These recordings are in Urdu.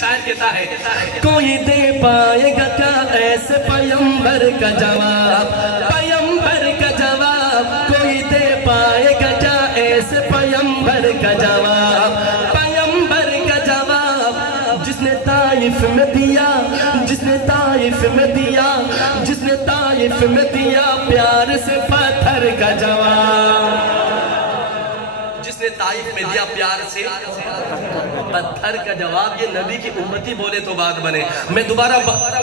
شاعر کہتا ہے کوئی دے پائے گا کیا ایسے پیمبر کا جواب، پیمبر کا جواب، کوئی دے پائے گا کیا ایسے پیمبر کا جواب، پیمبر کا جواب، جس نے طائف میں دیا، جس نے طائف میں دیا، جس نے طائف میں دیا پیار سے پتھر کا جواب، جس نے طائف میں دیا پیار سے پتھر کا جواب، یہ نبی کی امتی بولے تو بات بنے۔ میں دوبارہ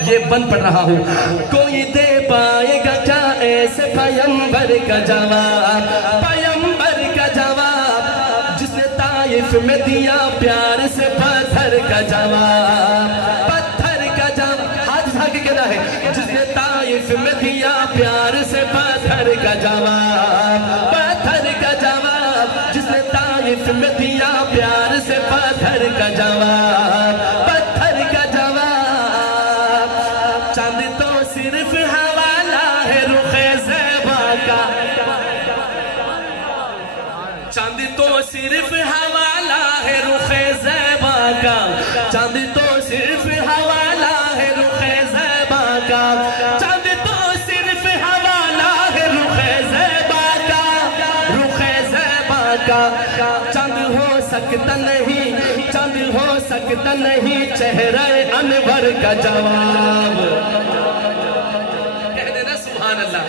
یہ بند پڑھ رہا ہوں، کوئی دے پائے گا کیا ایسے پیمبر کا جواب، پیمبر کا جواب، جس نے طائف میں دیا پیار سے پتھر کا جواب، پتھر کا جواب، ہاتھ اٹھا کے کہنا ہے جس نے طائف میں دیا پیار سے پتھر کا جواب، پتھر کا جواب، جس نے طائف میں دیا پیار سے پتھر کا جواب، پتھر کا جواب، چاند تو صرف حوالہ ہے رخ زیبا کا، چاند تو صرف حوالہ ہے رخ زیبا کا، چاند تو صرف حوالہ ہے رخ زیبا کا، چاند تو صرف حوالہ ہے رخ زیبا کا، رخ زیبا کا، چاند ہو سکتا نہیں، چاند ہو سکتا نہیں چہرہ انور کا جواب، کہہ دینا سبحان اللہ،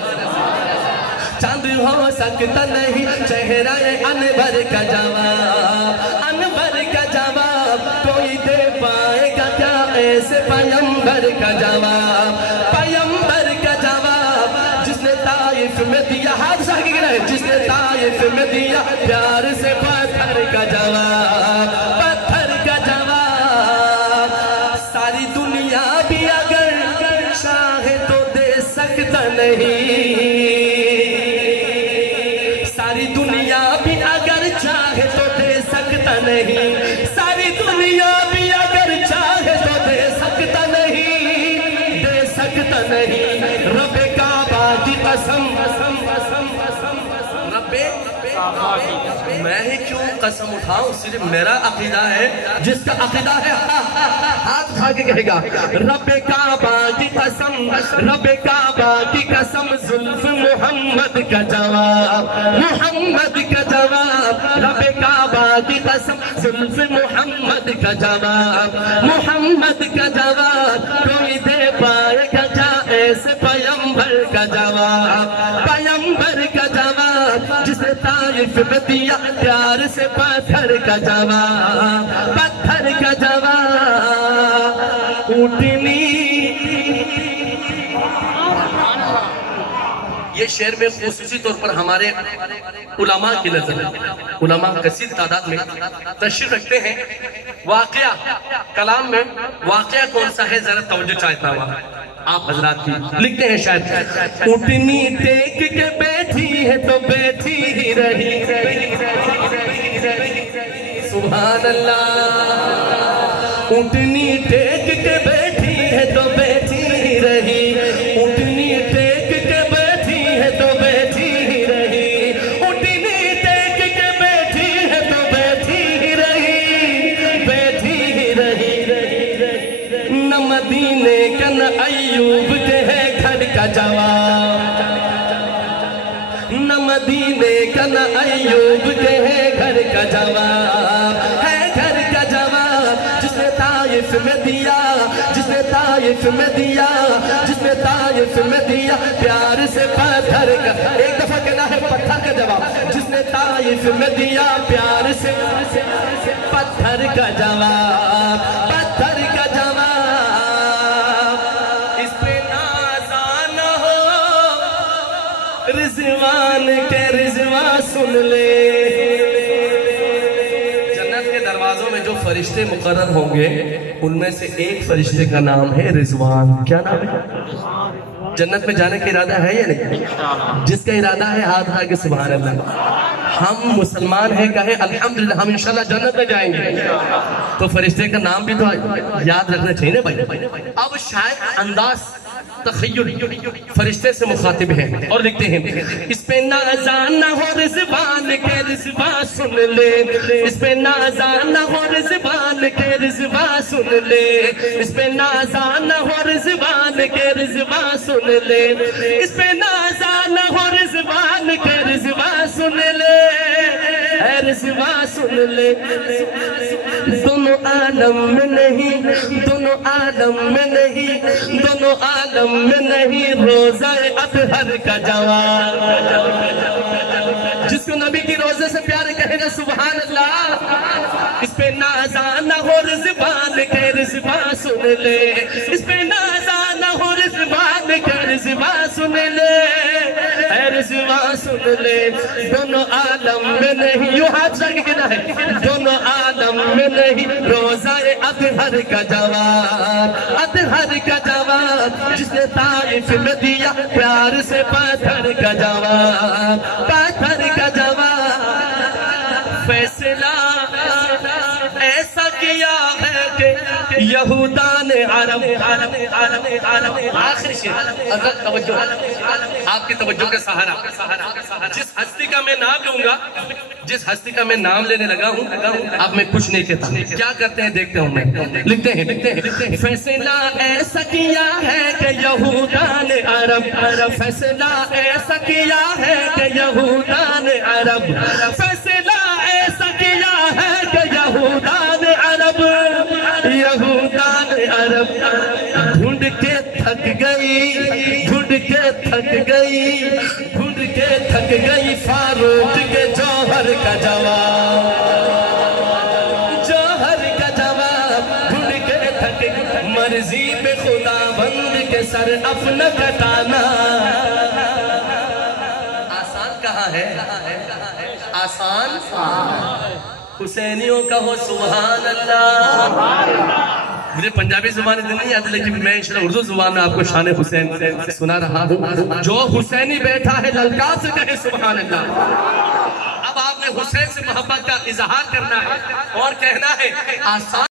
چاند ہو سکتا نہیں چہرہ انور کا جواب، انور کا جواب، کوئی دے پائے گا کیا ایسے پیمبر کا جواب، پیمبر کا جواب، جس نے طائف میں دیا، ہاتھ اٹھا کے کہنا ہے جس نے طائف میں دیا پیار سے پتھر کا جواب، پتھر کا جواب، ساری دنیا بھی اگر چاہے تو دے سکتا نہیں، ساری دنیا بھی اگر چاہے تو دے سکتا نہیں، ساری دنیا بھی اگر چاہے تو دے سکتا نہیں، دے سکتا نہیں، رب کعبہ کی قسم، رب میں ہی کیوں قسم اٹھاؤں، صرف میرا عقیدہ ہے، جس کا عقیدہ ہے ہاتھ اٹھا کے کہے گا رب کعبہ کی قسم، رب کعبہ کی قسم، زلف محمد کا جواب، محمد کا جواب، رب کعبہ کی قسم، زلف محمد کا جواب، محمد کا جواب، کوئی دے پائے گا کیا ایسے پیمبر کا جواب، پیمبر کا جواب، جس نے طائف میں دیا پیار سے پتھر کا جواب، پتھر کا جواب، اٹھنی، یہ شعر میں خصوصی طور پر ہمارے علماء کی نظر، علماء کثیر تعداد میں تشریف رکھتے ہیں، واقعہ کلام میں واقعہ کون سا ہے ذرا توجہ چاہتا ہوں آپ حضرات کی، لکھتے ہیں شاید اٹھنی ٹیک کے بیٹھی ہے تو بیٹھی ہی رہی، سبحان اللہ، اٹھنی ٹیک کے بیٹھی ہے تو بیٹھی ہی رہی، اٹھنی ٹیک کے بیٹھی ہے تو بیٹھی ہی رہی، اٹھنی ٹیک کے بیٹھی ہے تو بیٹھی ہی رہی، بیٹھی ہی رہی، نہ مدینے کا نہ ایوب کے ہے گھر کا جواب، نہ مدینے کا نہ ایوب کے ہے گھر کا جواب، ہے گھر کا جواب، جس نے طائف میں دیا، جس نے طائف میں دیا، جس نے طائف میں دیا پیار سے پتھر کا، ایک دفعہ کہنا ہے پتھر کا جواب، جس نے طائف میں دیا پیار سے پتھر کا جواب، پتھر کا جواب، اس پہ نازان ہو رضوان کے رضوان سن لے، جنت کے دروازوں میں جو فرشتے مقرر ہوں گے ان میں سے ایک فرشتے کا نام ہے رضوان، کیا نام ہے؟ جنت میں جانے کا ارادہ ہے یا نہیں؟ جس کا ارادہ ہے ہاتھ اٹھا کے سبحان اللہ، ہم مسلمان ہیں کہے الحمدللہ، ہم انشاءاللہ جنت میں جائیں گے، تو فرشتے کا نام بھی تو یاد رکھنا چاہیے نا بھائی۔ اب شاید انداز تخیل فرشتے سے مخاطب ہے اور لکھتے ہیں اس پہ نازان نہ ہو رضوان کے رضوا سن لے، اس پہ نازان نہ ہو رضوان کے رضوا سن لے، اس پہ نازان نہ ہو رضوان کے رضوا سن لے، اس پہ نازان نہ ہو رضوان کے رضوا سن لے، اے رضوا سن لے۔ دونوں عالم میں نہیں، دونوں عالم میں نہیں، دونوں عالم میں نہیں، روزہ اطہر کا جواب، جس کو نبی کی روزے سے پیار کہے گا سبحان اللہ، اس پہ نازان نہ ہو رضوان کے رضوا سن لے، اس پہ نازان نہ ہو رضوان کے رضوا سن لے، اے رضوا سن لے۔ دونوں عالم میں نہیں، یوں ہاتھ چاہ کے کہنا ہے، دونوں عالم میں نہیں، روزہ اطہر کا جواب، اطہر کا جواب، جس نے طائف میں دیا پیار سے پتھر کا جواب، پتھر کا جواب۔ فیصلہ ایسا کیا ہے کہ یہودان عرب، آخری شیئر حضرت توجہ، آپ کی توجہ کے سہارا، جس ہستی کا میں نام لوں گا، جس ہستی کا میں نام لینے لگا ہوں، اب میں کچھ نہیں کہتا، کیا کرتے ہیں دیکھتے ہوں میں، لکھتے ہیں فیصلہ ایسا کیا ہے کہ یہودان عرب، فیصلہ ایسا کیا ہے کہ یہودان عرب، فیصلہ ایسا کیا ہے کہ یہودان عرب، یہودان عرب ڈھونڈ کے تھک گئی، ڈھونڈ کے تھک گئی، ڈھونڈ کے تھک گئی فاروق کے جوہر کا جواب، جوہر کا جواب، ڈھونڈ کے تھک گئی، مرضی پہ خدا بند کے سر اپنا کٹانا۔ آسان کہاں ہے؟ آسان حسینیوں کا ہو سبحان اللہ۔ مجھے پنجابی زبان اتنی نہیں آتی، لیکن میں انشاءاللہ اردو زبان میں آپ کو شان حسین سنا رہا ہوں۔ جو حسینی بیٹھا ہے للکار سے کہے سبحان اللہ۔ اب آپ نے حسین سے محبت کا اظہار کرنا ہے اور کہنا ہے آسان